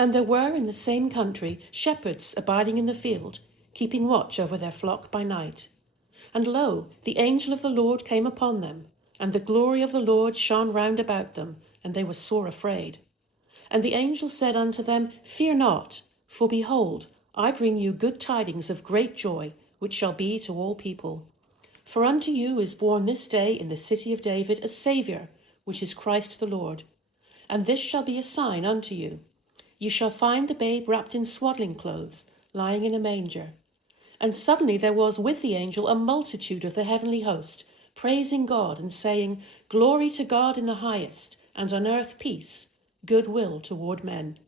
And there were in the same country shepherds abiding in the field, keeping watch over their flock by night. And lo, the angel of the Lord came upon them, and the glory of the Lord shone round about them, and they were sore afraid. And the angel said unto them, Fear not, for behold, I bring you good tidings of great joy, which shall be to all people. For unto you is born this day in the city of David a Saviour, which is Christ the Lord. And this shall be a sign unto you. You shall find the babe wrapped in swaddling clothes, lying in a manger. And suddenly there was with the angel a multitude of the heavenly host, praising God and saying, Glory to God in the highest, and on earth peace, good will toward men.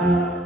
Thank you.